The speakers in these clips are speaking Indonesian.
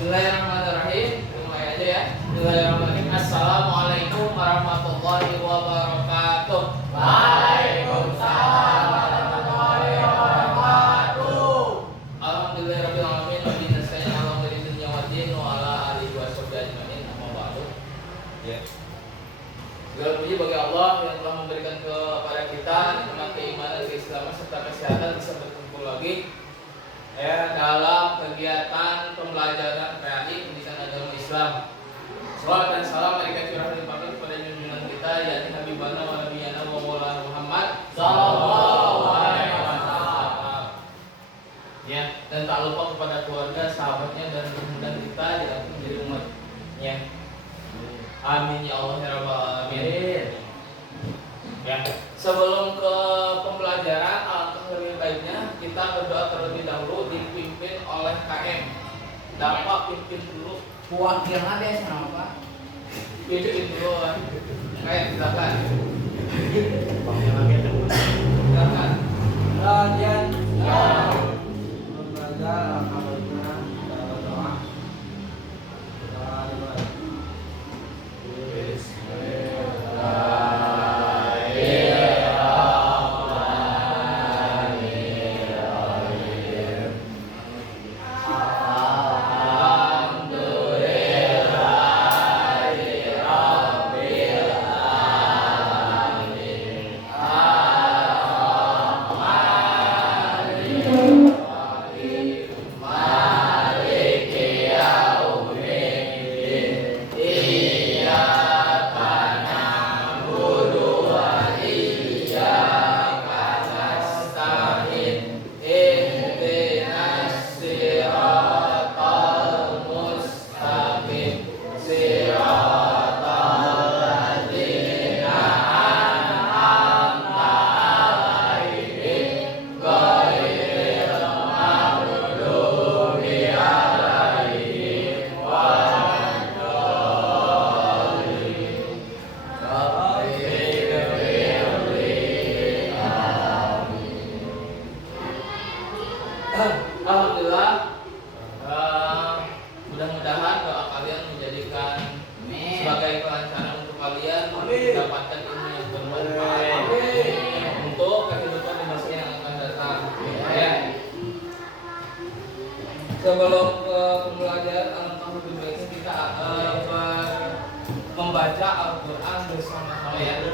Bismillahirrahmanirrahim. Mulai aja ya. Bismillahirrahmanirrahim. Assalamualaikum warahmatullahi wabarakatuh. Waalaikumsalam warahmatullahi wabarakatuh. Alhamdulillahirabbil alamin wa bihi nasta'in ala umuri dunya waddin wa ala alihi washabbihi ajmain. Amma ba'du. Ya. Segala puji bagi Allah yang telah memberikan kepada kita nikmat keimanan, keislaman serta kesehatan bisa berkumpul lagi ya dalam kegiatan pembelajaran PAI Pendidikan Agama Islam. Salawat dan salam mereka curah limpahkan kepada junjungan kita yakni Habibana wa Nabiyana wa Maulana Muhammad sallallahu alaihi wasallam. Ya, dan tak lupa kepada keluarga, sahabatnya dan mudah-mudahan kita diangkat menjadi umatnya. Amin ya Allah ya rabbal alamin. Ya, sebelum ke pembelajaran alangkah lebih baiknya kita berdoa terlebih dahulu dipimpin oleh KM. Dapat pimpin dulu. Wakilnya deh kenapa? Pimpin dulu kan. KM silakan. Silakan. Lajian belajar alhamdulillah doa. Alhamdulillah, mudah-mudahan doa kalian menjadikan sebagai kelancaran untuk kalian mendapatkan ilmu yang bermanfaat untuk kehidupan di masa yang akan datang. Ya. Sebelum ke pembelajaran, alangkah lebih baiknya kita membaca Al-Quran bersama-sama ya.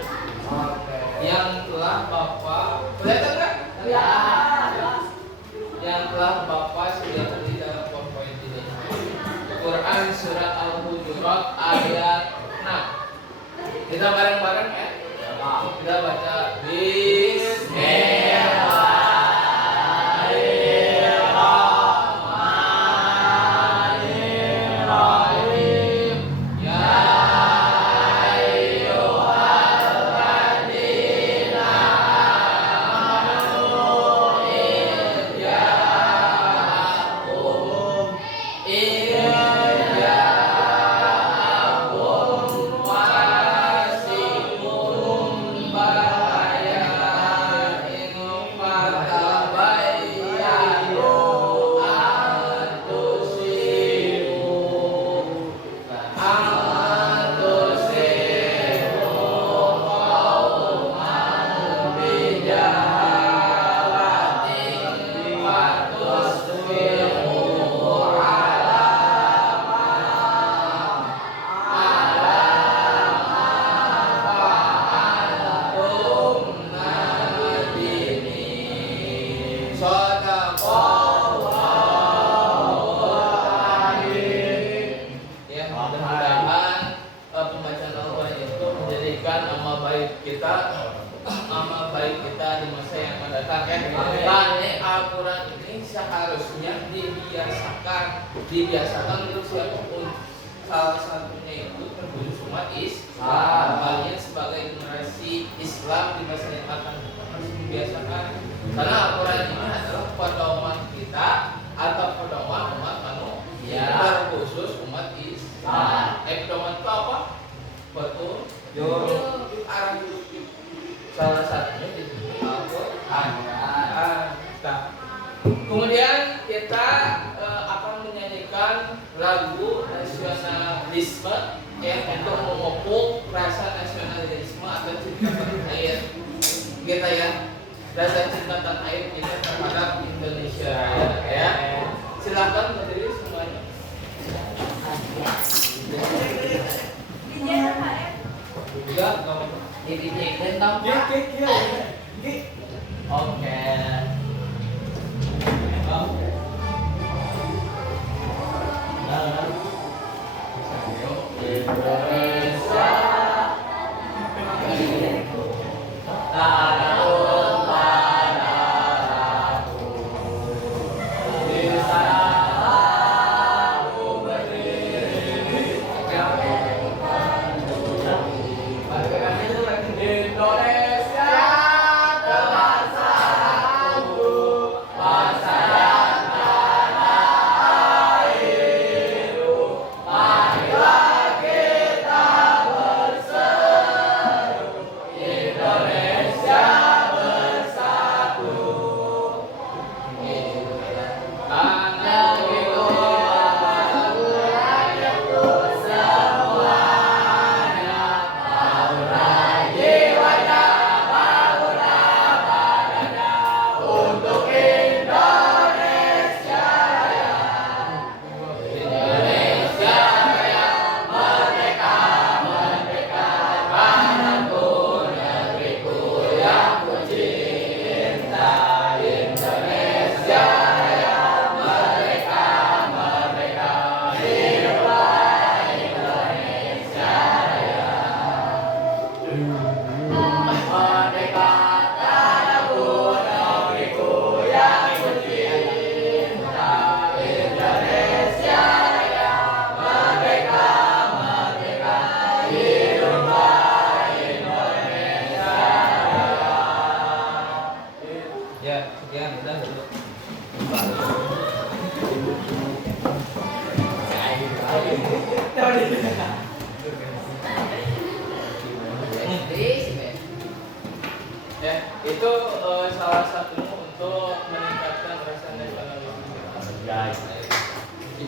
Yang telah Bapak kelihatan nggak? Ya. Yang telah Bapak sediakan di dalam PowerPoint ini. Quran surat Al-Hujurat ayat 6. Kita bareng-bareng ya. Kita baca Bismillahirrahmanirrahim. Ya ayyuhalladzina amanu Iyyakum wasikum bahaya dibiasakan untuk siapapun. Salah satunya itu terkhusus umat Islam. Kalian sebagai generasi Islam di masa yang akan datang harus membiasakan, karena Al-Quran ini adalah pedoman kita atau pedoman umat manusia, terkhusus umat Islam. Pedoman itu apa? Betul. Arah hidup. Salah satunya di Al-Quran. Kemudian kita akan menyanyikan lagu nasionalisme yang untuk memupuk rasa nasionalisme atau cinta tanah air kita ya, rasa cinta tanah air kita terhadap Indonesia ya. Silakan berdiri semuanya. Juga kamu Dibikin dong Pak. Oke. Indonesia tanah padaku, di sana aku berdiri. Indonesia telah satu, bangsa dan tanah airku. Marilah kita berseru, Indonesia bersatu. Tanah itu rakyatku semuanya, bangunlah jiwanya, bangunlah badannya untuk Indonesia Raya. Indonesia Raya, merdeka, merdeka, tanahku, negeriku yang ku cinta. Indonesia Raya, merdeka, merdeka, hiduplah Indonesia Raya. Merdeka, tanahku, negeriku yang ku cinta. Indonesia Raya, merdeka, merdeka, hiduplah Indonesia Raya. Ya, sekian udah dulu. Ya, itu salah satunya untuk meningkatkan rasa nasionalisme.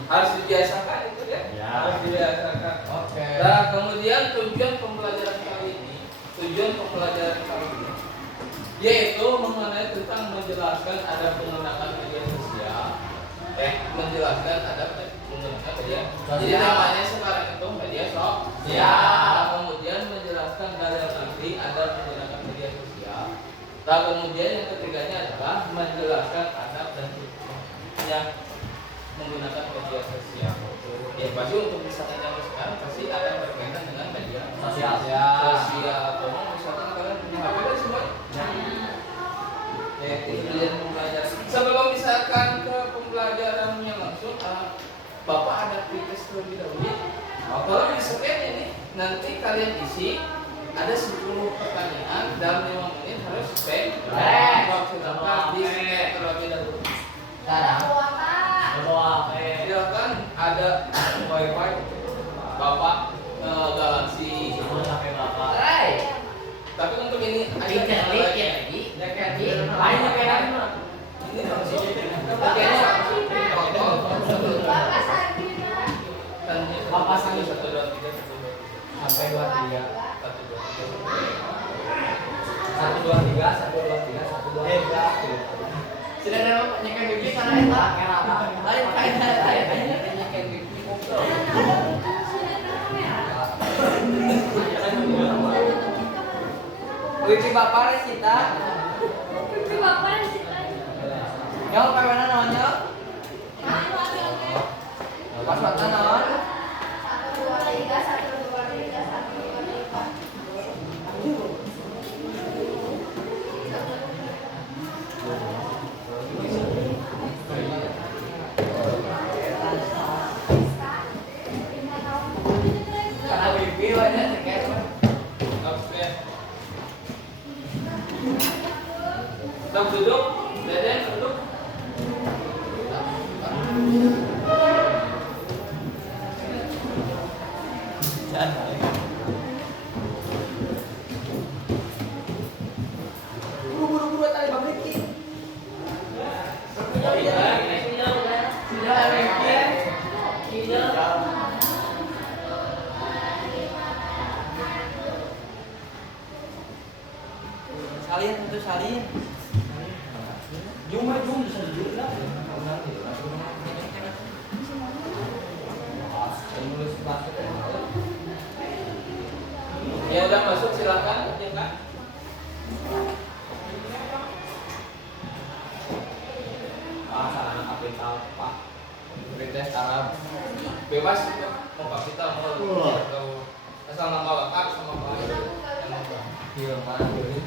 Harus dibiasakan itu ya. Harus dibiasakan. Oke. Nah, kemudian tujuan pembelajaran kali ini yaitu mengenai tentang menjelaskan adab menggunakan media sosial. Menjelaskan adab menggunakan media. Jadi namanya sekarang itu media sosial. Kemudian menjelaskan dalil nanti adab menggunakan media sosial. Nah, kemudian yang ketiganya adalah menjelaskan adab dan yang menggunakan media sosial. Ya pasti untuk misalnya zaman sekarang pasti ada berkaitan dengan media Sosial. Kalau misalkan kalian punya HP kan semuanya. Ya, kemudian pembelajaran. Sebelum misalkan ke pembelajarannya langsung, Bapak ada quiz terlebih dahulu. Kalau di scan ini nanti kalian isi ada 10 pertanyaan dalam 5 menit harus spend. Silakan di scan terlebih dahulu. Sekarang Silakan ada wifi Bapak Galaxy. Tapi untuk ini aja ini Bapak sangi 1 2 3 sampai 23. 1 2 3 Sudah ada nyekan bibir sana eta. Lain kayaknya nyekan bibir. Wifi bapak resita. Yo, kawana naon yo? Passwordna naon? 1 2 3 1 2 3 1 2 3. Salin itu salin. Jum bisa duduk lah. Yang udah masuk silakan, ya kan? Salah kapital Pak. Berita Arab. Bebas mau kapital mau asal nama lengkap sama Pak. Iya, mana boleh.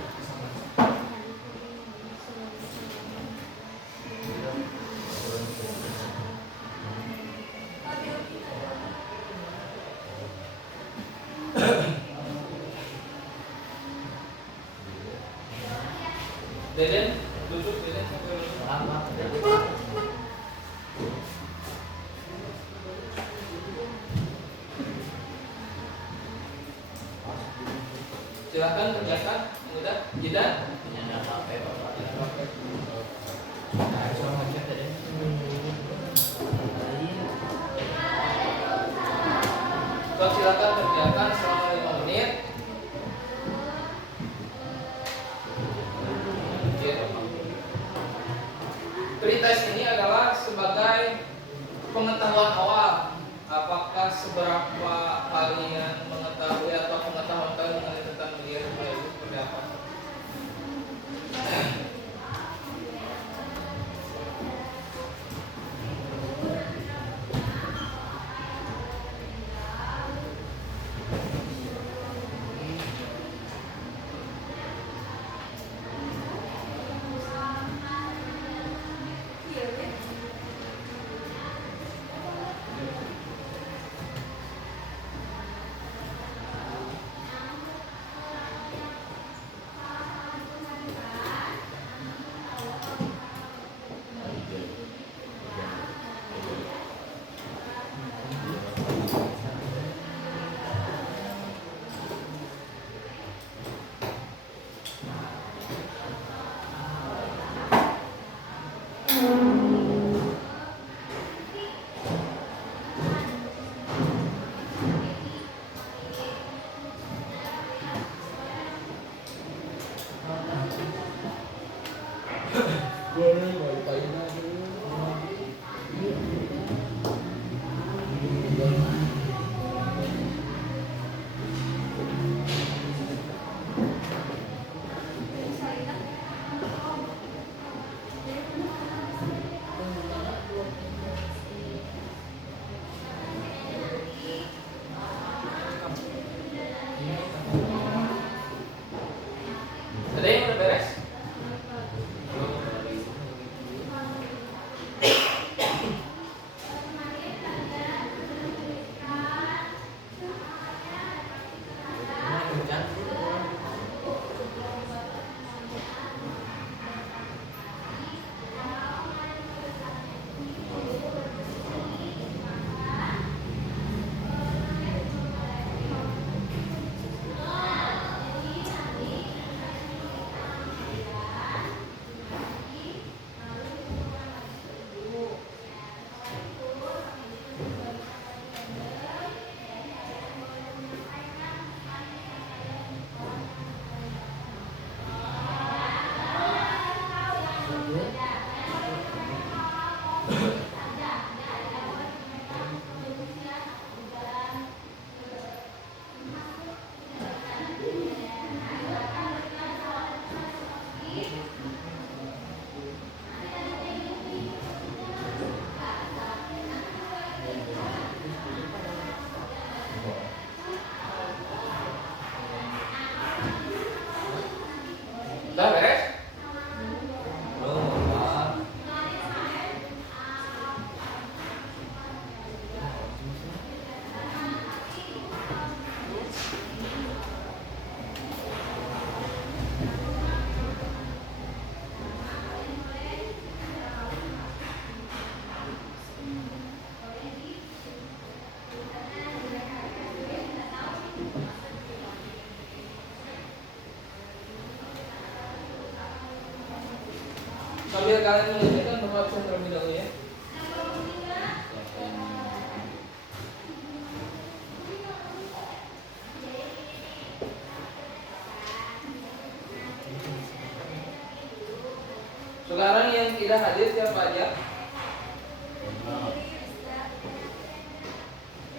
Deden duduk Deden sampai duduk. Silakan kerjakan yang udah Jidan. Punya HP Bapak. Nah, cuma ngecek tadi. So, silakan kerjakan selama 5 menit. Pretest ini adalah sebagai pengetahuan awal. Apakah seberapa kalian mengetahui atau pengetahuan kalian mengenai tentang media sosial itu seperti apa? Ada yang udah beres? Udah beres? Sambil kalian menyelesaikan bapak absen terlebih dahulu ya. tidak hadir siapa aja?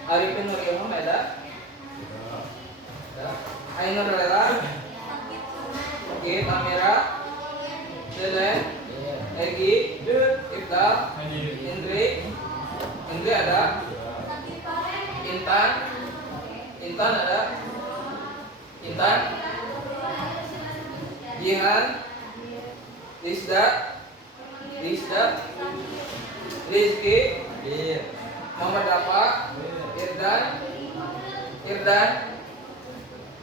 Arifin Nur Ilham ada? Ainur Lela? Oke, Tamira? Selen? Egi? Iqbal? Indri ada? Intan? Intan ada? Intan? Jihan? Rizda? Rizky? Muhammad Dafa?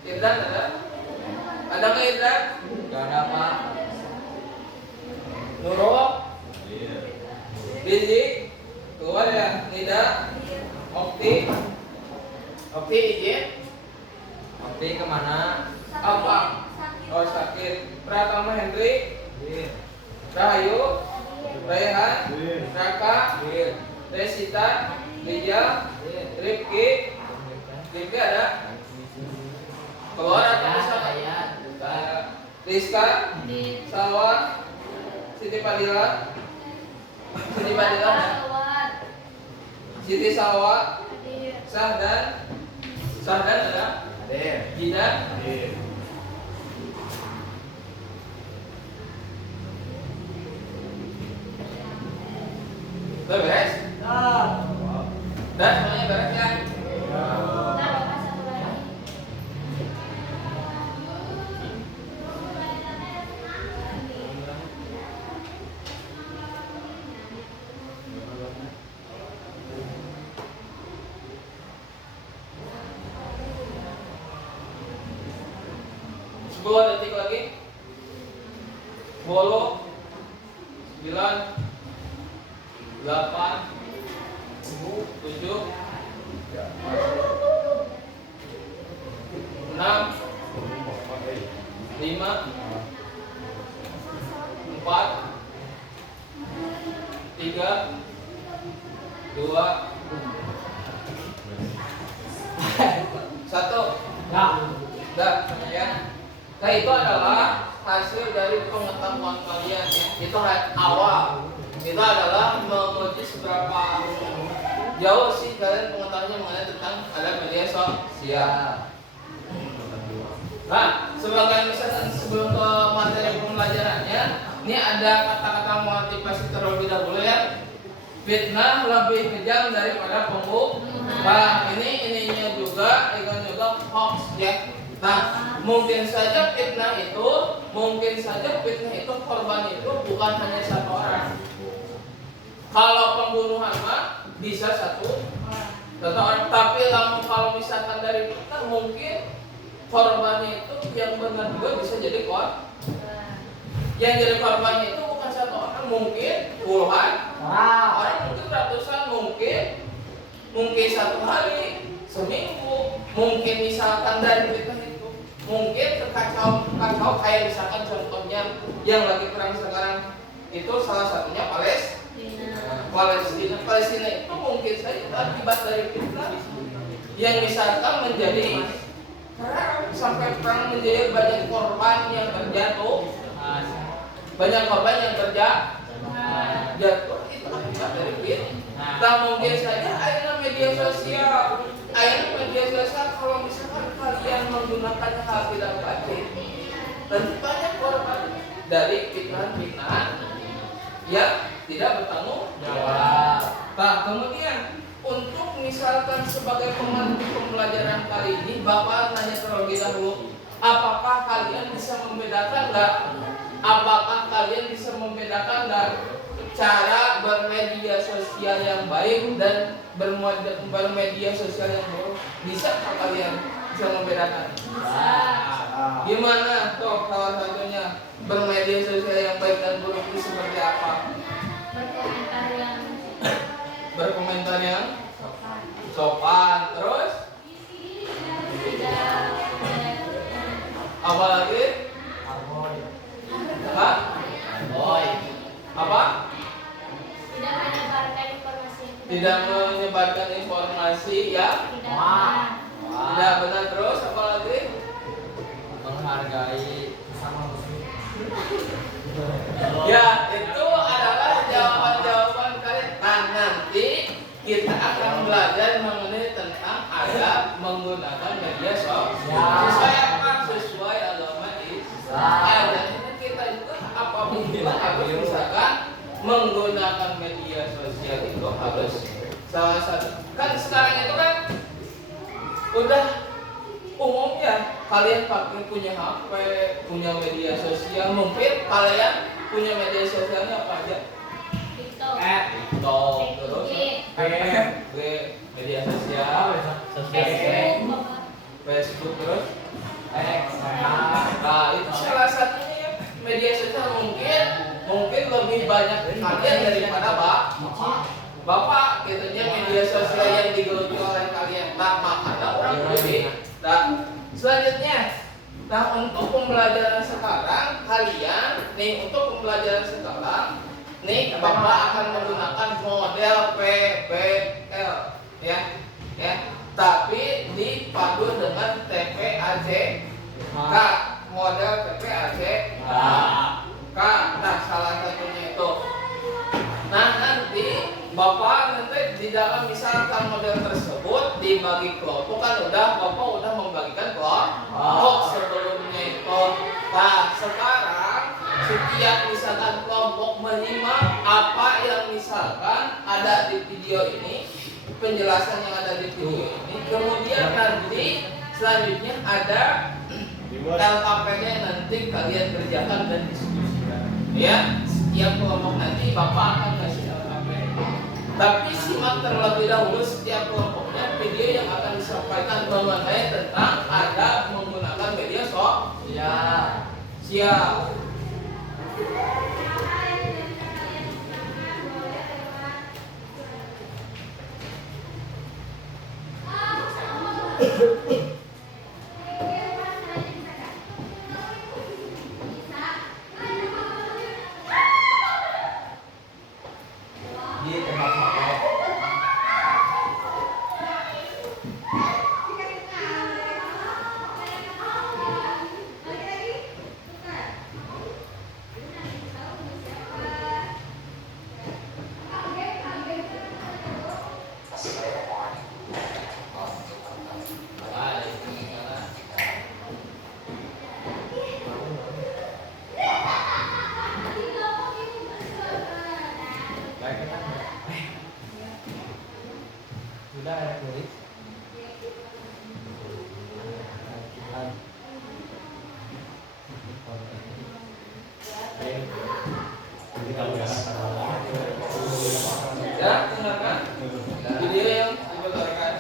Irdan ada? Ada nggak Irdan? Gak ada Pak. Nurul? Bizi? Keluar ya? Nida? Okti izin? Okti kemana? Apa? Oh sakit. Pratama Hendri? Rahayu? Raihan? Raka? Resita? Rijal? Rifki ada? Keluar atau bisa? Rizka? Salwa? Siti Fadila? Siti Salwa? Sahdan ada? Jidan? Udah beres? Dan semuanya beres kan? Nah, Bapak satu lagi. Sepuluh detik lagi. 10 9 8 7 6 5 4 3 2 1. Dah, ya. Nah itu adalah hasil dari pengetahuan kalian ya. Itu awal. Itu adalah menguji seberapa jauh sih kalian pengetahuannya mengenai tentang ada media sosial. Nah, sebagai misalnya sebelum ke materi pembelajarannya, ini ada kata-kata motivasi terlebih dahulu ya. Fitnah lebih kejam daripada pembunuhan. Nah, ininya juga hoax ya. Nah, mungkin saja fitnah itu korban itu bukan hanya satu orang. Kalau pembunuhan mah bisa satu orang. Tapi kalau misalkan dari fitnah mungkin korbannya itu yang benar juga bisa jadi korban. Yang jadi korbannya itu bukan satu orang, mungkin puluhan orang, mungkin ratusan, mungkin satu hari, seminggu, mungkin misalkan dari fitnah itu mungkin terkacau kayak misalkan contohnya yang lagi perang sekarang itu salah satunya Palestina itu mungkin saja akibat dari fitnah yang misalkan menjadi perang sampai perang menjadi banyak korban yang terjatuh, jatuh itu akibat dari fitnah. Tak mungkin saja akhirnya media sosial kalau misalkan kalian menggunakannya hal tidak baik, tentu banyak korban dari fitnah yang tidak bertanggung jawab. Nah, kemudian untuk misalkan sebagai pemandu pembelajaran kali ini, Bapak nanya terlebih dahulu, apakah kalian bisa membedakan nggak cara bermedia sosial yang baik dan bermedia sosial yang buruk? Bisa kalian bisa membedakan? Gimana toh salah satunya bermedia sosial yang baik dan buruk itu seperti apa? Berkomentar yang sopan. Terus apa lagi? Hah? Apa? Tidak menyebarkan informasi ya? Tidak benar. Terus apa lagi? Menghargai sama muslim. Ya, itu adalah akan belajar mengenai tentang adab menggunakan media sosial. Sesuai apa? Sesuai agama Islam. Dan ini kita juga apabila harus misalkan menggunakan media sosial itu harus salah satu kan sekarang itu kan udah umum ya, kalian pakai punya HP, punya media sosial. Mungkin kalian punya media sosialnya apa aja? TikTok, terus media sosial, Facebook, terus nah itu salah satunya media sosial. Mungkin lebih banyak kalian daripada bapak gitunya media sosial yang digeluti oleh kalian. Nah makanya orang lebih. Nah selanjutnya, nah untuk pembelajaran sekarang kalian nih, untuk pembelajaran sekarang nih bapak akan menggunakan model PPL ya, tapi dipadu dengan TPAJ K, model TPAJ K. Nah salah satunya itu. Nah nanti bapak nanti di dalam misalkan model tersebut dibagi kelompok kan bapak udah membagikan kelompok sebelumnya itu. Nah sekarang setiap misalkan kelompok menyimak apa yang misalkan ada di video ini, penjelasan yang ada di video ini, kemudian nanti selanjutnya ada LKP-nya yang nanti kalian kerjakan dan diskusikan ya. Setiap kelompok nanti bapak akan kasih LKP, tapi simak terlebih dahulu setiap kelompoknya video yang akan disampaikan mengenai tentang ada menggunakan media sosial. Siap. Di tempat makan. Sudah ada tulis. Ya, dengarkan video yang dibagikan.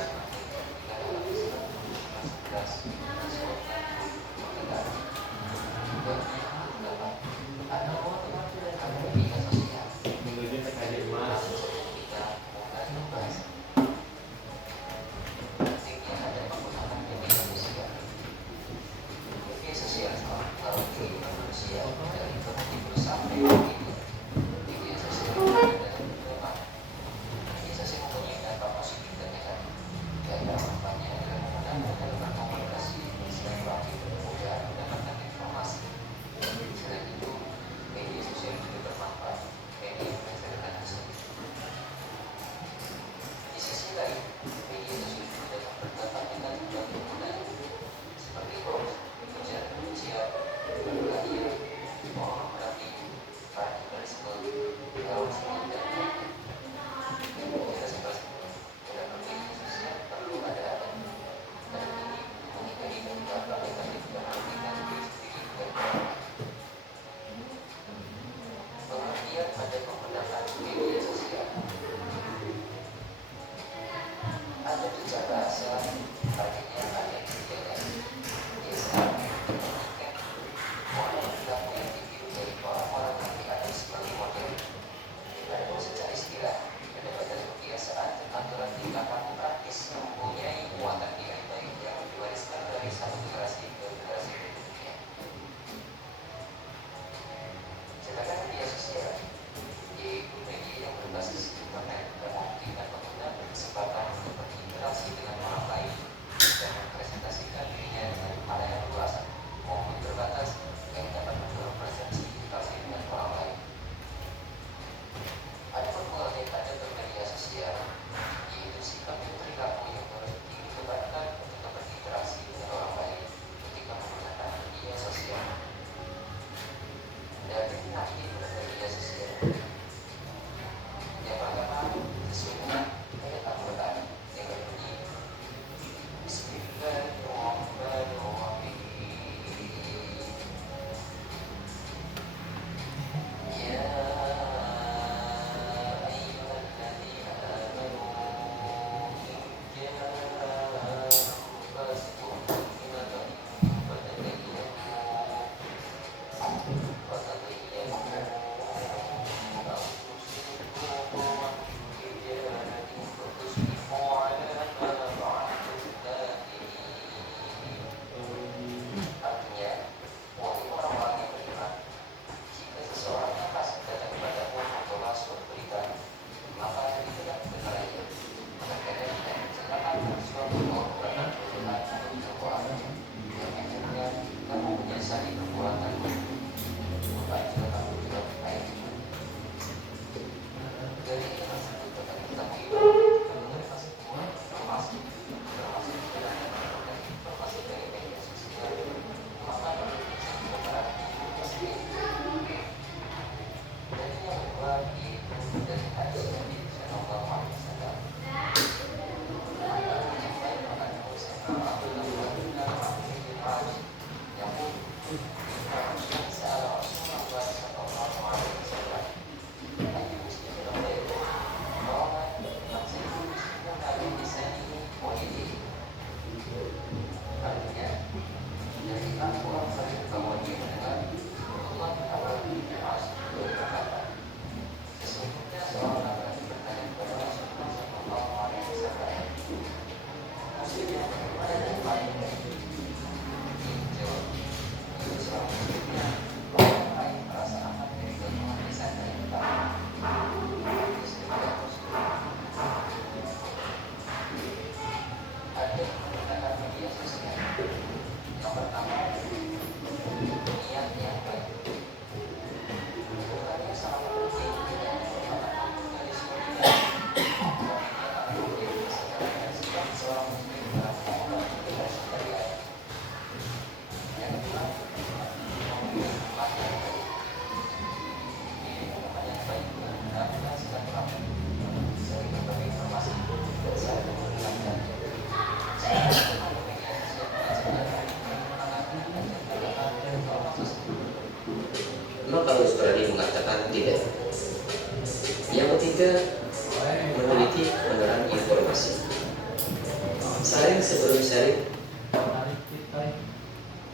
sebelum sharing. Tarik kita.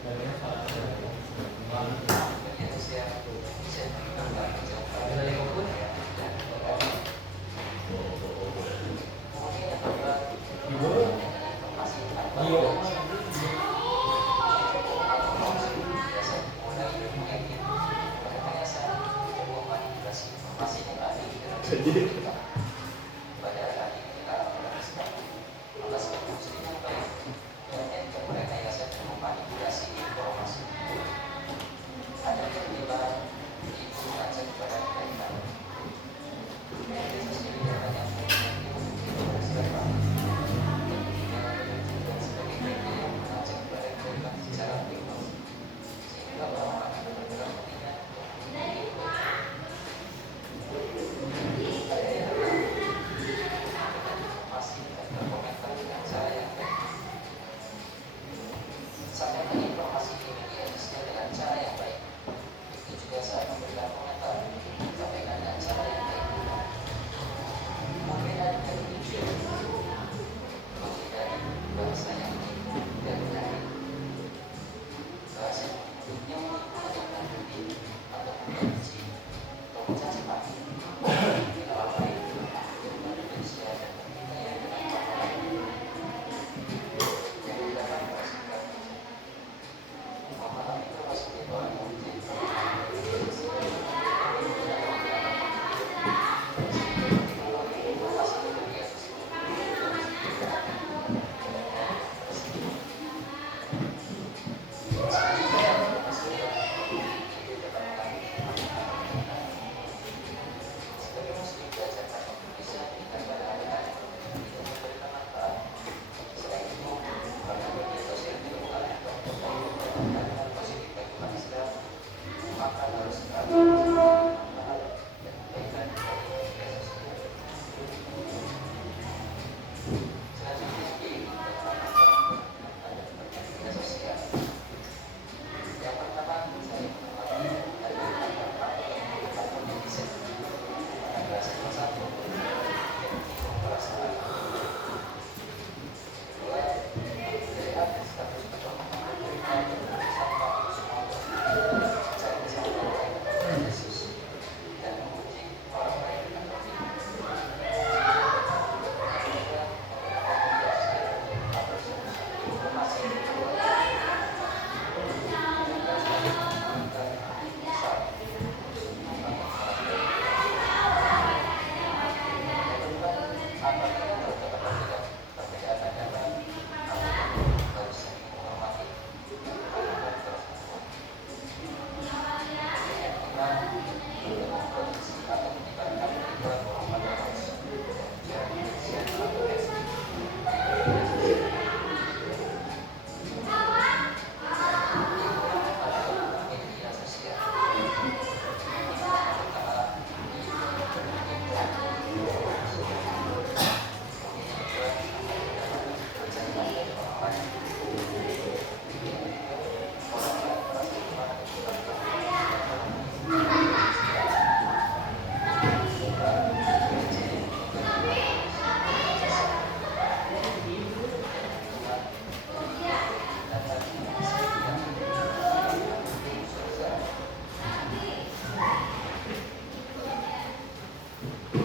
Dari salah satu. Ada yang ikut? Yo.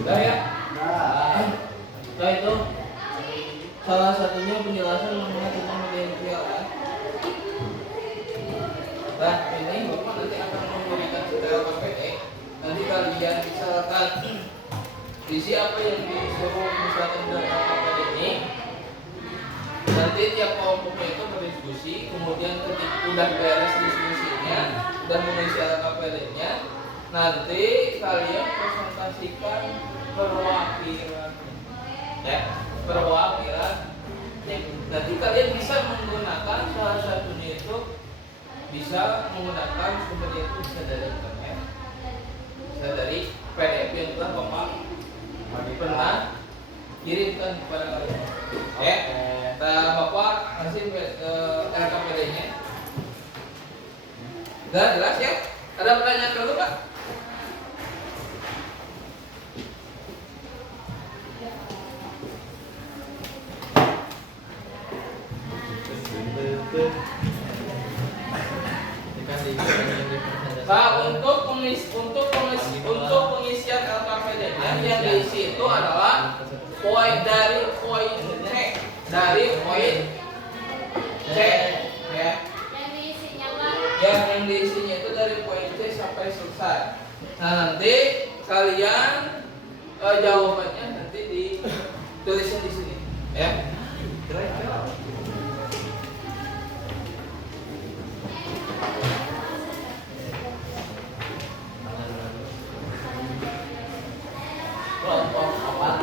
Udah ya? Nah itu salah satunya penjelasan mengenai tentang potensial kan? Nah ini Bapak nanti akan memberikan secara KPE. Nanti kalian misalkan isi apa yang disuruh misalkan dalam KPE ini. Nanti tiap kelompoknya itu berdiskusi. Kemudian ketika udah beres diskusinya, udah mengisi KPE-nya, nanti kalian presentasikan perwakilan, ya, perwakilan. Nanti kalian bisa menggunakan salah satunya itu bisa menggunakan sumbernya itu bisa dari internet, bisa dari PDF yang telah Bapak pernah kirimkan kepada kalian. Ya, Bapak kasih LKPD-nya. Udah jelas ya? Ada pertanyaan dulu Pak? Nah, untuk pengisian LKPD yang diisi itu adalah poin dari poin C, dari poin C, ya. Yang diisinya Pak. Yang diisinya itu dari poin C sampai selesai. Nah, nanti kalian jawabannya nanti ditulisnya di sini, ya. Kelompok apa?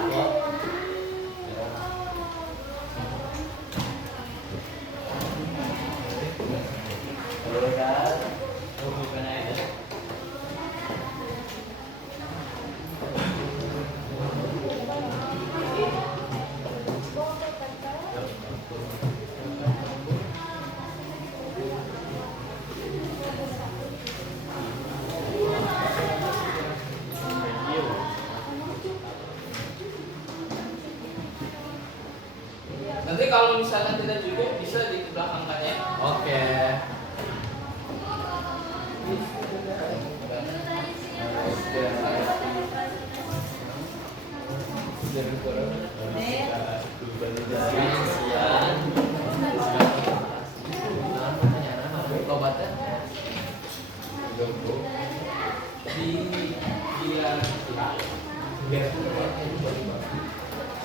Nanti kalau misalnya tidak cukup bisa dibelakangkan ya. Oke.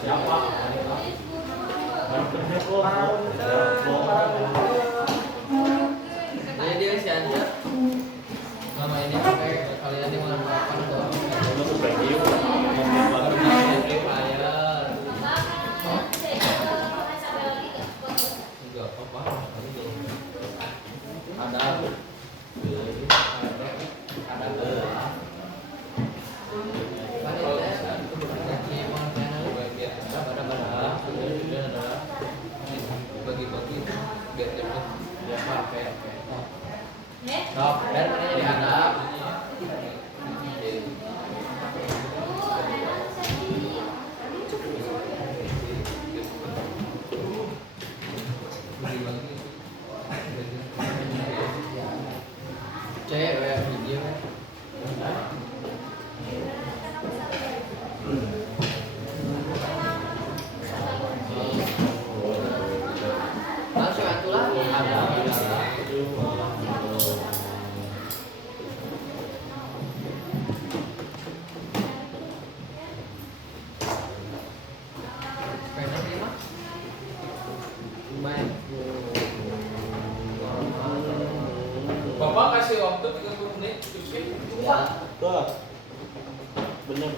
Siapa? Nah, dia si Anda. Nama ini pakai kalian yang memanfaatkan tuh. Enggak apa-apa. Bagi-bagi biar cepet. Ya, oke. Sok, dan mana dihadap? Cewek video langsung atulah ada. Bapak kasih waktu 30 menit cukup. Tuh. Bener.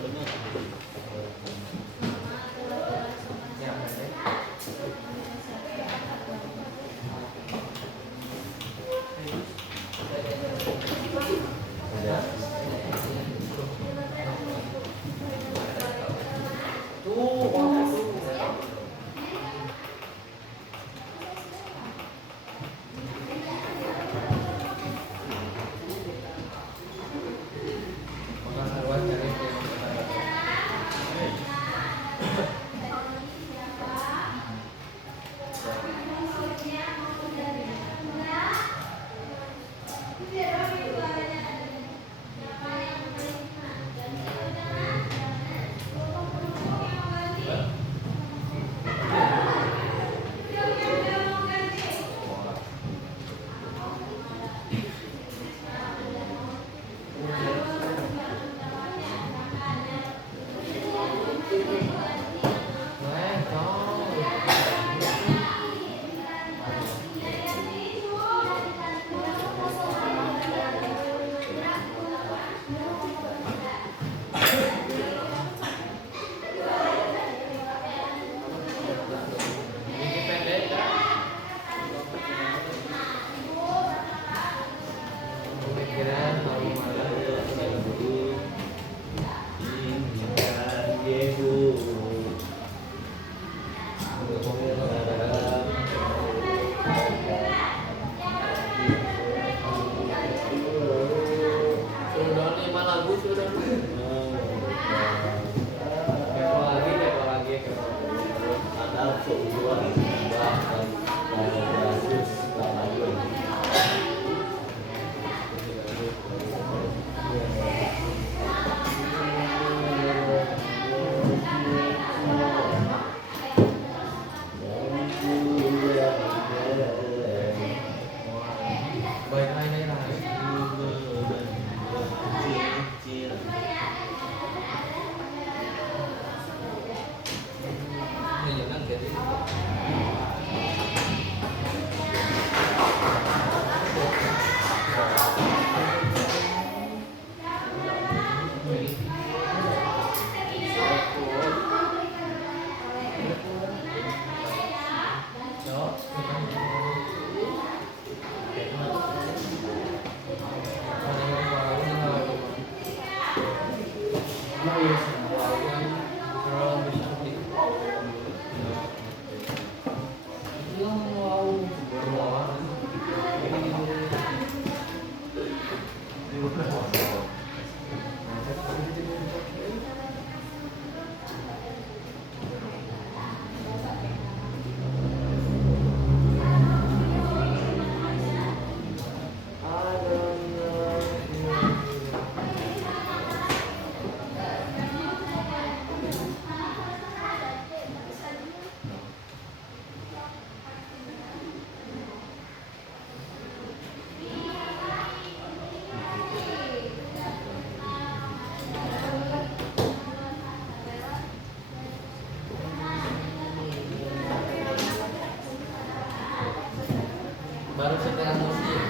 Baru setengah musim.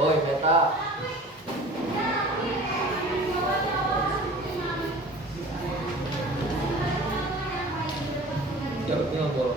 Oi, beta. Siap, ngobrol.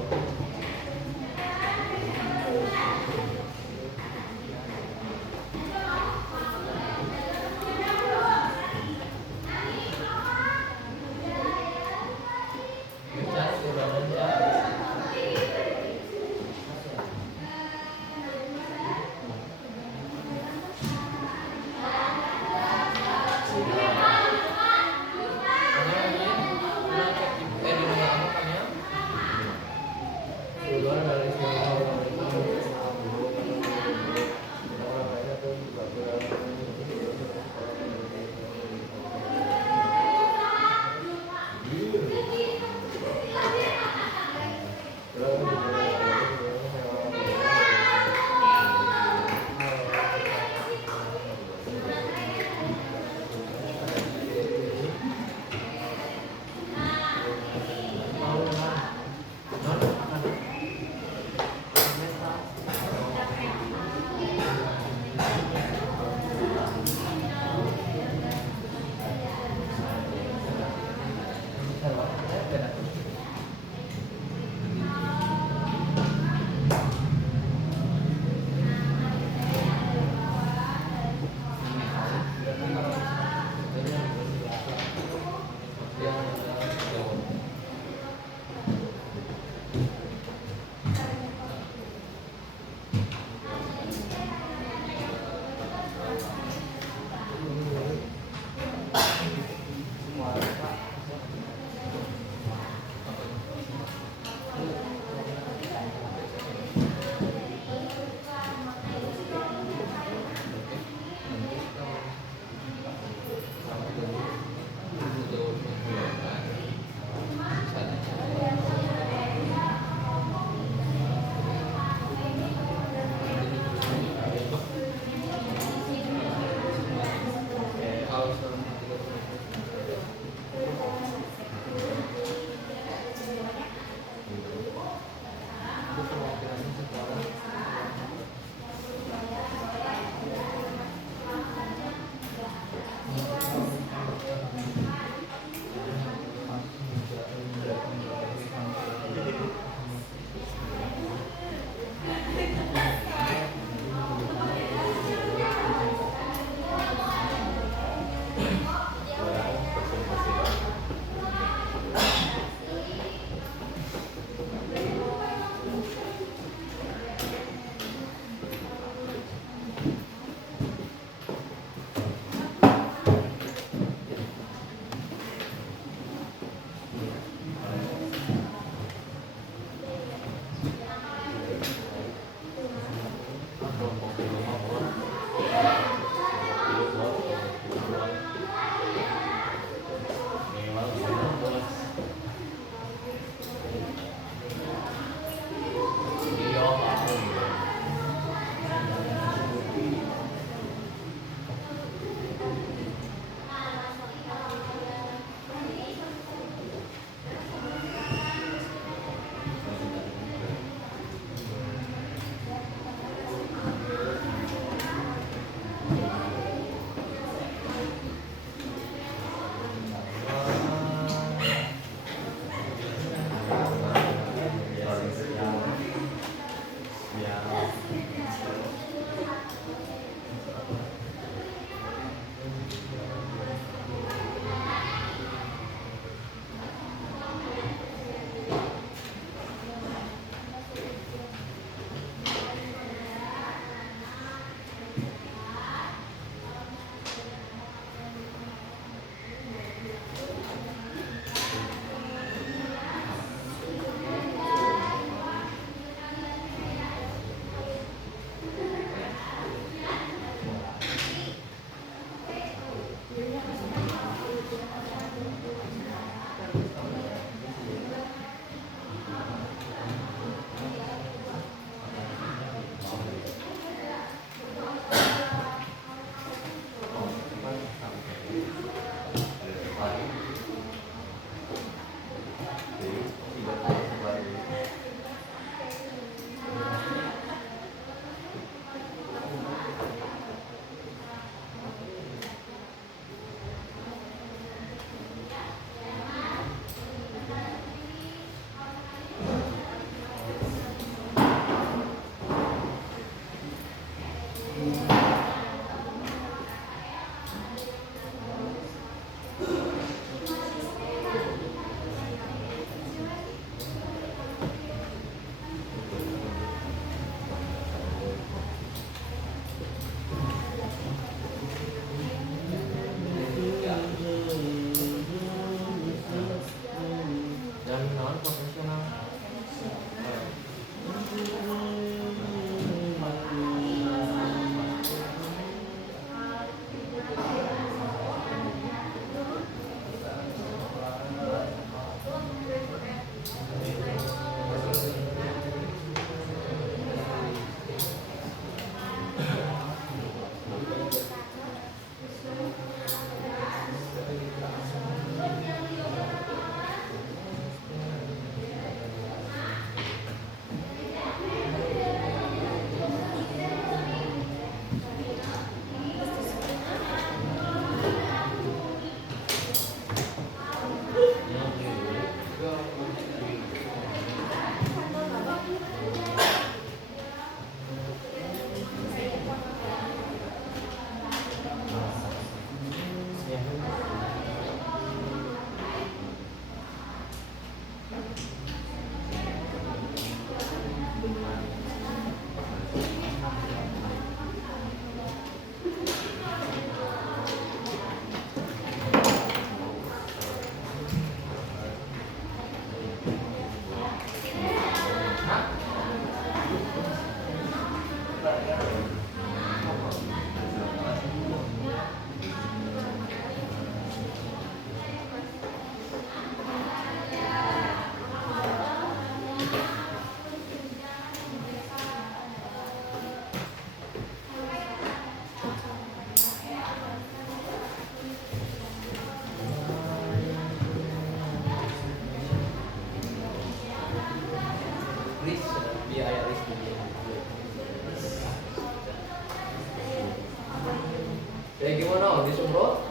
Kayak gimana? Disumrot?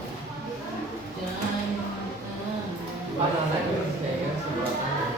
Mana lagi? Kayaknya sebelah kanan.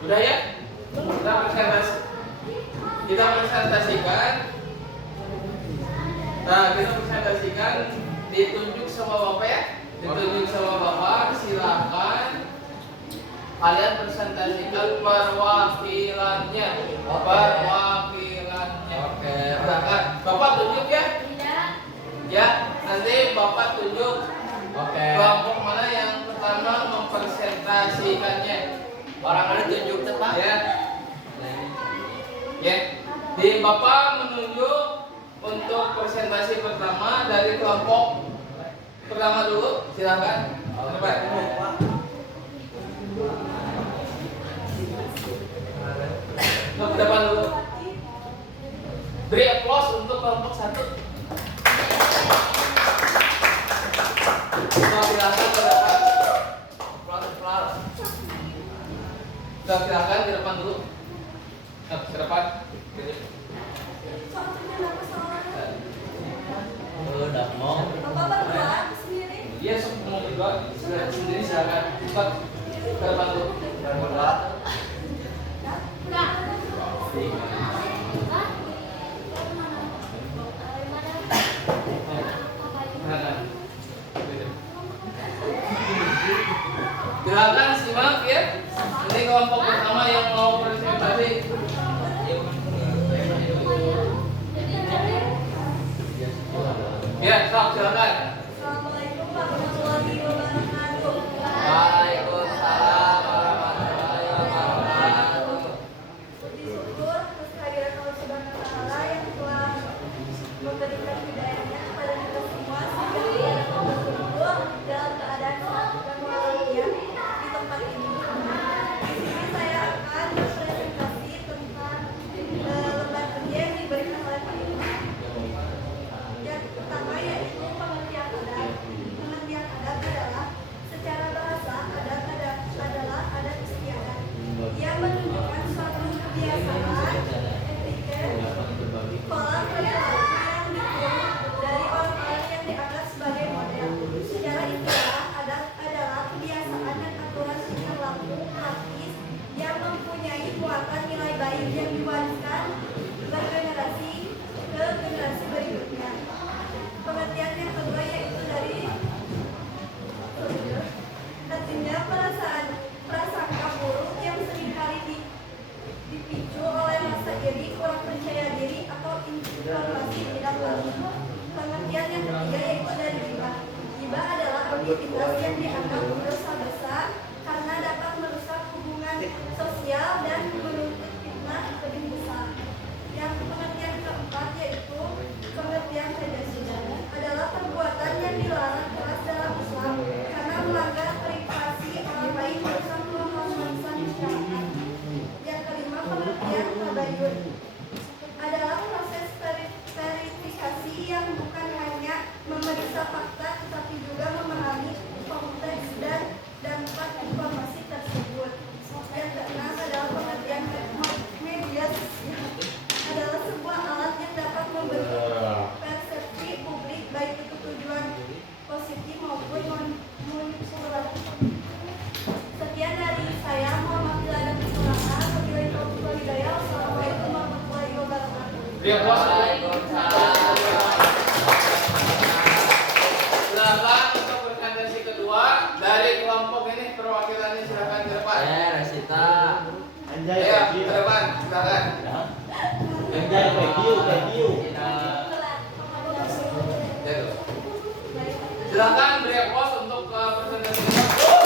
Udah ya? Kita presentasikan. Nah, kita presentasikan, ditunjuk sama Bapak ya. Ditunjuk sama Bapak, silakan kalian presentasikan perwakilannya. Perwakilannya. Oke. Silakan. Bapak tunjuk ya. Ya, nanti Bapak tunjuk Oke. kelompok mana yang pertama mempresentasikannya. Orang ada tunjuk tepat. Ya. Ya. Di Bapak menunjuk untuk presentasi pertama dari kelompok pertama dulu, silakan. Bapak. Ke depan dulu. Beri aplaus untuk kelompok satu. Silakan ke depan. Aplaus. Silakan di depan dulu. Ke depan. Udah mau. Iya, semua juga sendiri silakan. Cepat ke depan dulu. Silakan simak ya. Ini kelompok pertama yang mau presentasi. Ya, silakan. Assalamualaikum warahmatullahi wabarakatuh. Waalaikumsalam warahmatullahi wabarakatuh. Puji syukur atas kehadiran Allah Subhanahu wa Ta'ala yang telah memberikan hidayahnya kepada kita semua sehingga kita dapat berkumpul dalam keadaan sehat dan walafiat di tempat yang dianggap dosa besar karena dapat merusak hubungan sosial dan menuntut fitnah lebih besar. Yang pengertian keempat yaitu pengertian tajassus adalah perbuatan yang dilarang keras dalam Islam karena melanggar privasi orang lain merusak kehormatan masyarakat. Yang kelima, pengertian tabayun adalah proses verifikasi yang bukan hanya memeriksa fakta tetapi juga memahami konteks dan dampak informasi tersebut. Yang keenam adalah pengertian media sosial adalah sebuah alat yang dapat membentuk persepsi publik baik itu tujuan positif maupun manipulatif. Sekian dari saya, mohon maaf bila ada kesalahan. Wabillahi taufiq wal hidayah. Wassalamualaikum warahmatullahi wabarakatuh. Waalaikumsalam. Silakan untuk presentasi kedua dari kelompok ini, perwakilannya silakan ke depan. Resita. Anjay, Ya, thank you. ke depan, silakan. Anjay, thank you, thank you. Silakan beri pos untuk presentasi kedua.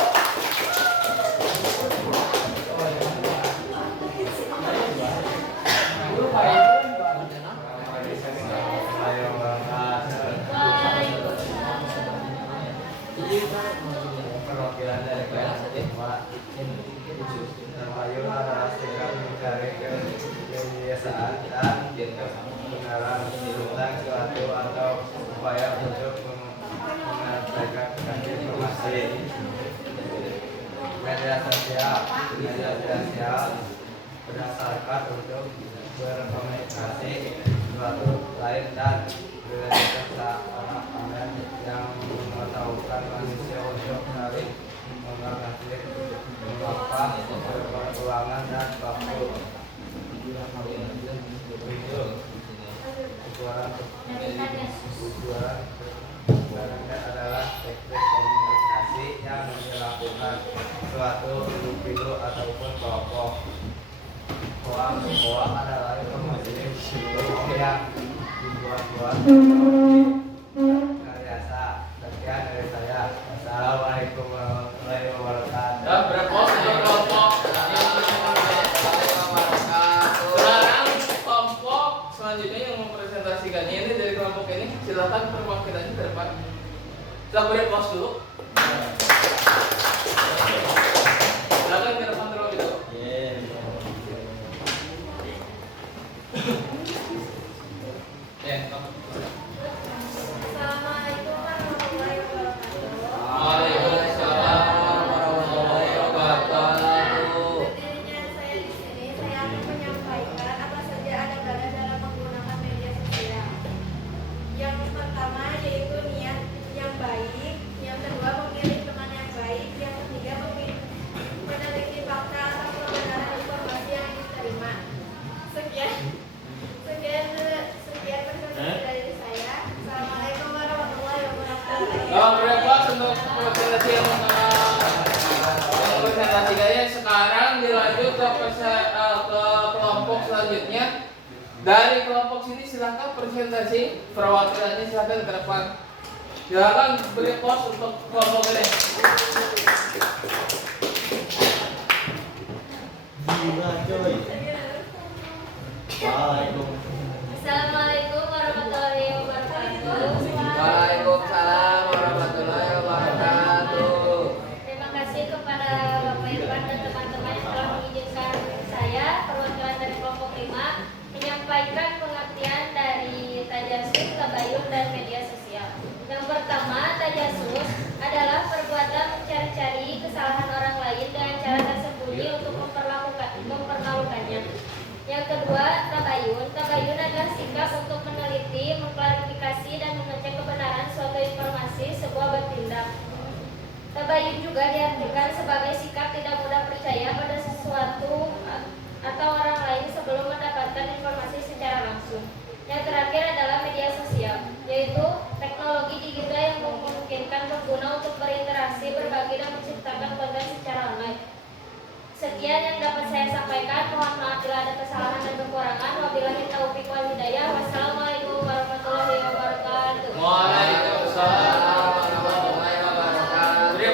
Perwakilan dari kelas Ayo adalah sikap mencari kebiasaan dan kebenaran tentang suatu atau upaya untuk menyampaikan informasi. Media sosial berdasarkan untuk berkomunikasi suatu lain dan berdasarkan orang yang mengetahukan manusia untuk saling mengatasi mengapa keuangan dan waktu ukuran adalah teknik komunikasi yang dilakukan suatu individu ataupun kelompok. Koa adalah informasi yang dibuat-buat biasa. Sekian dari saya. Assalamualaikum warahmatullahi wabarakatuh. Ya, berpos untuk kelompok sekarang kelompok selanjutnya yang mempresentasikannya ini dari kelompok ini, silakan perwakilannya ke depan. Kita beri pos dulu. Silakan ke depan terlebih dahulu. Assalamualaikum warahmatullahi wabarakatuh. Waalaikumsalam warahmatullahi wabarakatuh. Berdirinya saya di sini, saya akan menyampaikan apa saja ada dalam menggunakan media sosial. Yang pertama yaitu niat yang baik, yang kedua memilih teman yang baik, yang ketiga meneliti fakta atau kebenaran informasi yang diterima. Sekian presentasi dari saya. Assalamualaikum warahmatullahi wabarakatuh. Beri pos untuk presentasi yang mempresentasikannya. Sekarang dilanjut ke kelompok selanjutnya. Dari kelompok sini silakan presentasi perwakilannya, silakan ke depan. Silakan beri pos untuk kelompok ini. Gila coy. Waalaikumsalam. Assalamualaikum warahmatullahi wabarakatuh. Waalaikumsalam warahmatullahi wabarakatuh. Terima kasih kepada Bapak Irfan dan teman-teman yang telah mengizinkan saya, perwakilan dari kelompok 5, menyampaikan pengertian dari tajassus, tabayun, dan media sosial. Yang pertama, tajassus adalah perbuatan mencari-cari kesalahan orang lain dengan cara tersembunyi untuk mempermalukannya. Yang kedua, tabayun. Tabayun adalah sikap untuk meneliti, mengklarifikasi, dan mengecek kebenaran suatu informasi sebuah bertindak. Tabayun juga diartikan sebagai sikap tidak mudah percaya pada sesuatu atau orang lain sebelum mendapatkan informasi secara langsung. Yang terakhir adalah media sosial, yaitu teknologi digital yang memungkinkan pengguna untuk berinteraksi, berbagi, dan menciptakan konten secara online. Sekian yang dapat saya sampaikan. Mohon maaf bila ada kesalahan dan kekurangan. Wabillahi taufiq wal hidayah. Wassalamualaikum warahmatullahi wabarakatuh. Waalaikumsalam warahmatullahi wabarakatuh. Beri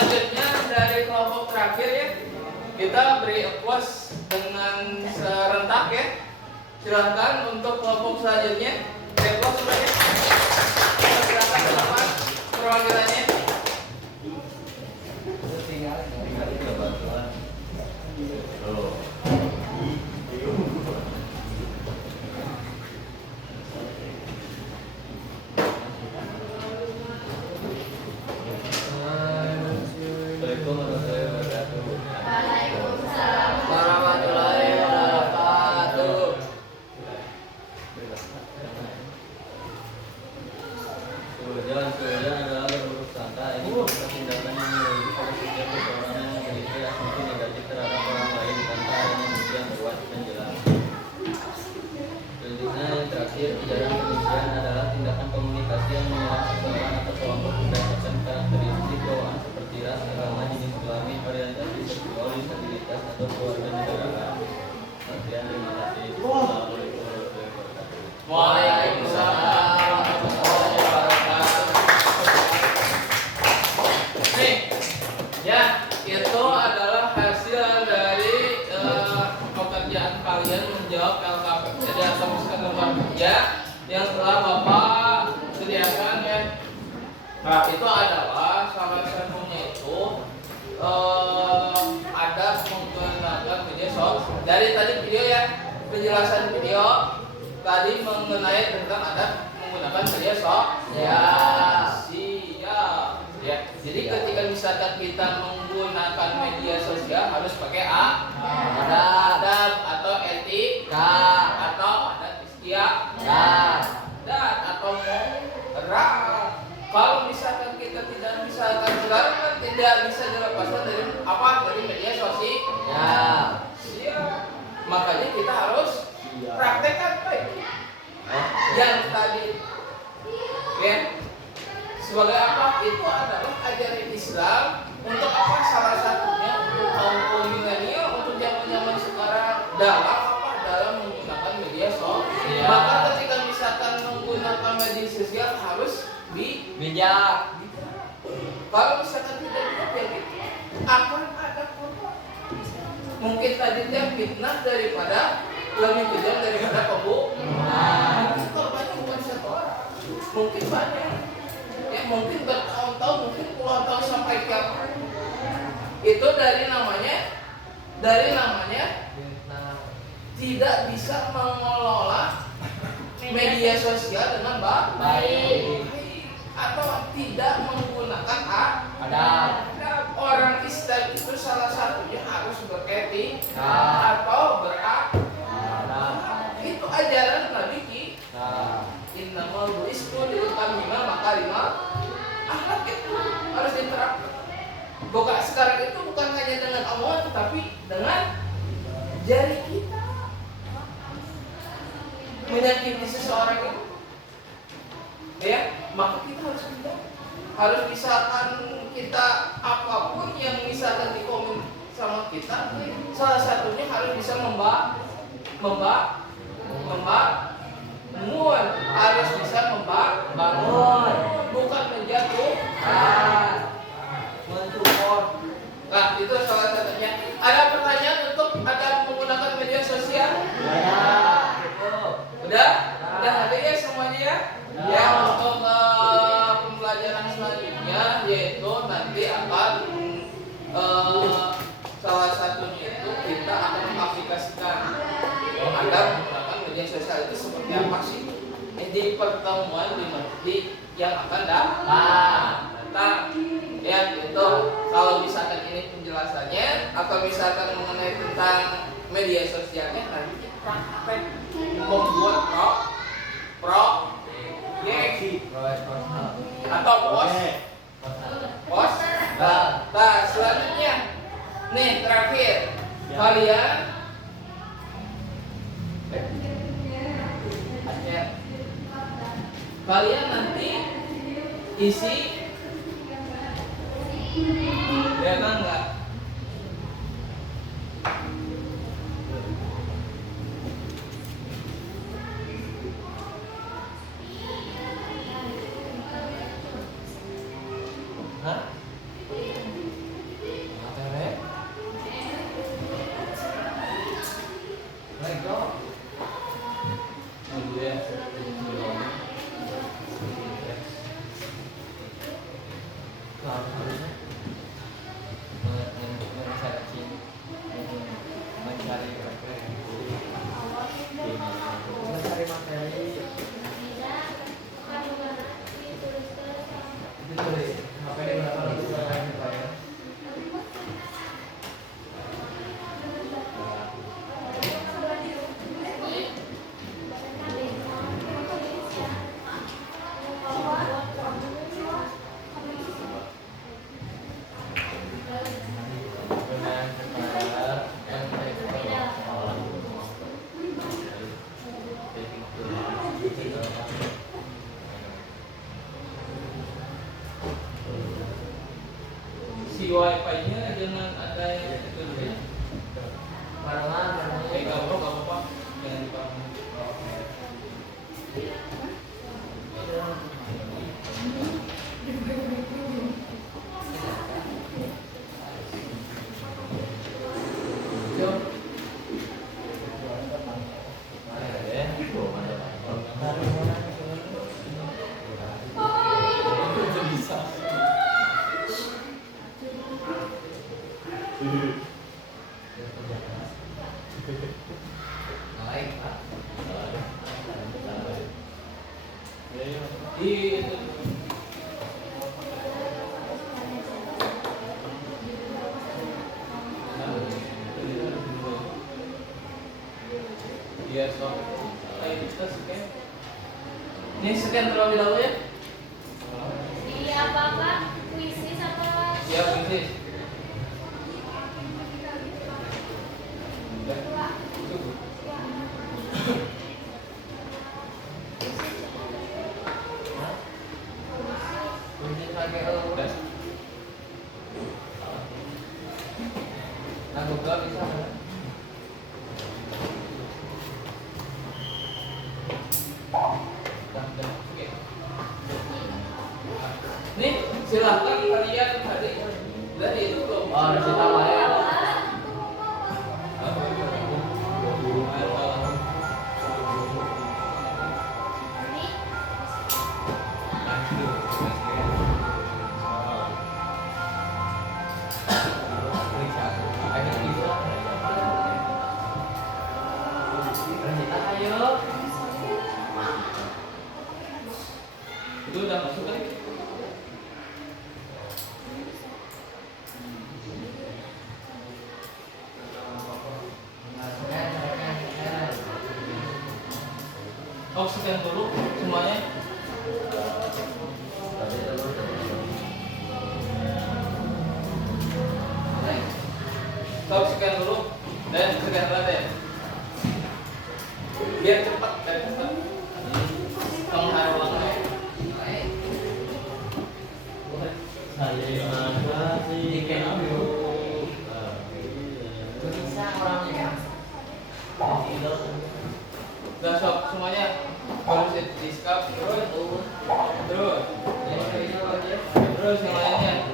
Selanjutnya dari kelompok terakhir ya, kita beri applause dengan serentak ya. Silahkan untuk kelompok selanjutnya. Applause semuanya. Silahkan ke depan perwakilannya. Waalaikumsalam. Warahmatullahi wabarakatuh. Sudah adalah berburuk sangka. Ini merupakan tindakan yang merugikan pada setiap seseorang yang memiliki asumsi negatif terhadap orang lain tanpa adanya bukti yang kuat dan jelas. Selanjutnya yang terakhir, ujaran kebencian adalah tindakan komunikasi yang menyerang seseorang atau kelompok berdasarkan karakteristik bawaan seperti ras, agama, jenis kelamin, orientasi seksual, disabilitas, atau keluarga negaraan. Sekian, terima kasih. Assalamualaikum warahmatullahi wabarakatuh. Waalaikumsalam warahmatullahi wabarakatuh. Nih, ya itu adalah hasil dari pekerjaan kalian menjawab LKPP dan soal lembar kerja yang telah Bapak sediakan ya. Nah, itu adalah salah satunya itu ada menggunakan video soal dari tadi video ya, penjelasan video tadi mengenai tentang ada menggunakan media sosial ya. Jadi ketika misalkan kita menggunakan media sosial harus pakai adab atau etika atau adat istiadat atau moral. Kalau misalkan kita tidak misalkan sekarang kan tidak bisa dilepaskan dari dari media sosial. Makanya kita harus praktekkan baik yang tadi ya. Sebagai apa? Itu adalah ajaran Islam untuk apa? Salah satunya untuk kaum milenial, untuk zaman sekarang dalam menggunakan media sosial. Maka ketika misalkan menggunakan media sosial harus bijak. Kalau misalkan tidak bijak ya akan ada korban. Mungkin tadi dia fitnah daripada lebih kejam daripada pembunuhan. Mungkin korbannya bukan satu orang, mungkin banyak. Ya mungkin bertahun-tahun, mungkin puluhan tahun sampai kiamat. Itu dari namanya tidak bisa mengelola media sosial dengan baik atau tidak menggunakan adab. Orang Islam itu salah satunya harus beretika atau beradab. Itu ajaran Nabi kita. Innamal bu'istu liutammima makarimal akhlak, itu harus diterapkan. Bukan sekarang itu bukan hanya dengan omongan tetapi dengan jari kita menyakiti seseorang itu. Ya, maka kita harus bijak. Harus misalkan kita apapun yang misalkan dikomen sama kita, salah satunya harus bisa membangun, harus bisa membangun, bukan menjatuhkan, mensupport. Nah, itu salah satunya. Ada pertanyaan untuk ada menggunakan media sosial? Udah ada ya semuanya ya? Ya, untuk pembelajaran selanjutnya yaitu nanti akan salah satunya itu kita akan mengaplikasikan agar menggunakan media sosial itu seperti apa sih di pertemuan di masjid yang akan datang ya. Itu kalau misalkan ini penjelasannya atau misalkan mengenai tentang media sosialnya, nanti praktek membuat atau post. Nah, selanjutnya nih terakhir kalian nanti isi ya kan enggak? Hah? mencari materi tidak kandungan dituliskan itu tulis apa yang digunakan untuk melakukan upaya. Dengan cepat yang Si wifi-nya jangan ada yang itu dulu ya. karena Kalau nggak apa-apa, jangan dipakai. Itu. Iya, so. Ayo kita scan. Ini scan terlebih dahulu ya. di apa puisi sama Siap, Inggris. Nah, Google bisa nggak? Oke. Nih, silahkan kalian tadi itu belum. Oh, ada cerita lain. Itu udah masuk kan? Oksigen dulu semuanya. Oksigen dulu dan segan laten. Biar cepat dan cepat. Pengharuannya. Bisa orangnya kan? Udah sob semuanya harus diskap terus yang lainnya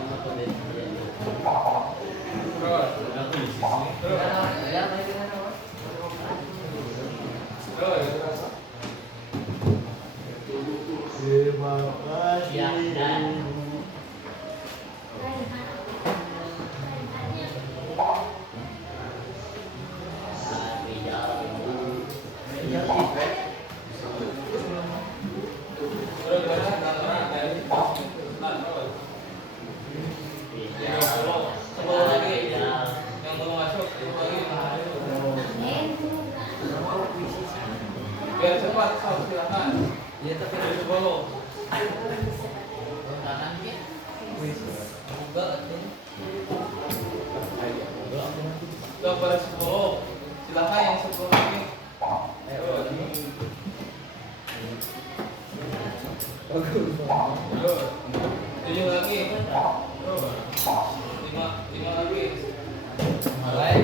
terus Terima kasih. Sebelum lagi yang belum masuk lagi biar cepat sob silakan. Dia tapi Dari sebelum kanan gitu. ke pada 10 silakan yang 10 lagi. Terus 7 lagi. Terus 5 lagi. Mulai.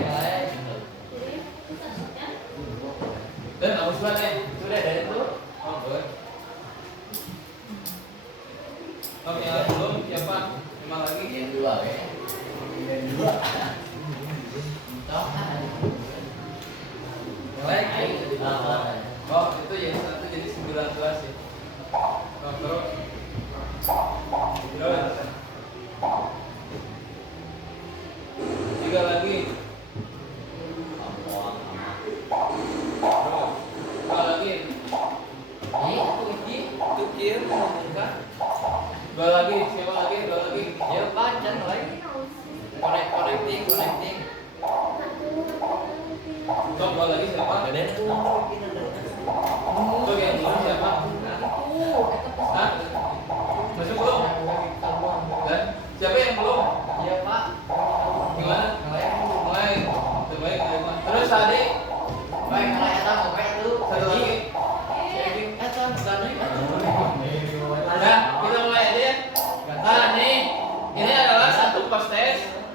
Dan auslan ya. Sudah dari itu. Oh, boleh. Oke, yang belum siapa? 5 lagi. Yang dua ya. Yang dua. Toh. Mulai. Oh, Oh, itu yang satu jadi 19 ya. Oh, terus.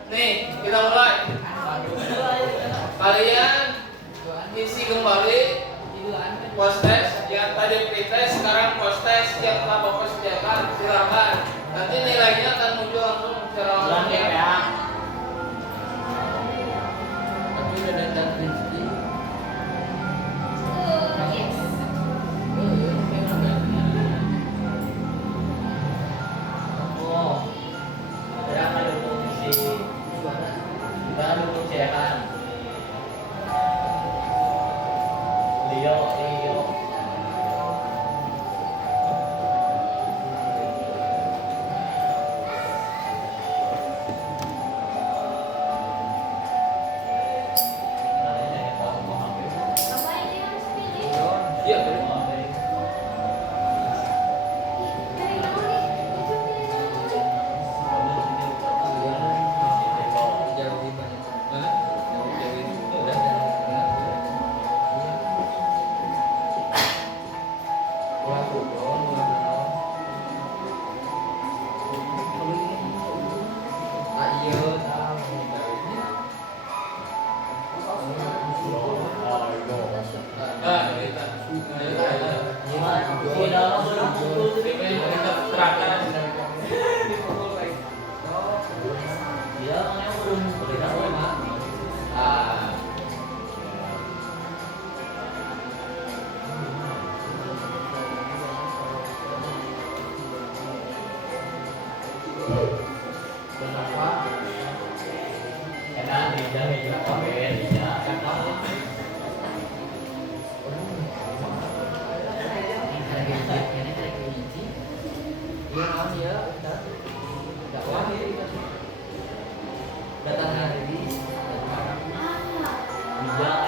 Nih, kita mulai. Kalian isi kembali post test yang tadi pretest, sekarang post test yang telah Bapak sediakan. Silakan. Nanti nilainya akan muncul langsung secara langsung ya. Tapi udah datang rezeki. Yes. Oh, saya akan dukung si kita dukung Sehan. Leo. Apa yang dia harus pilih? Iya, betul. Dari mana nih? Itu pilih mana nih? Jauh di mana? Mana? Jauh itu. Pulang kubon, pulang naon. Ayo, tahu. Ah, kita. Kita terangkan. Ah. Bijak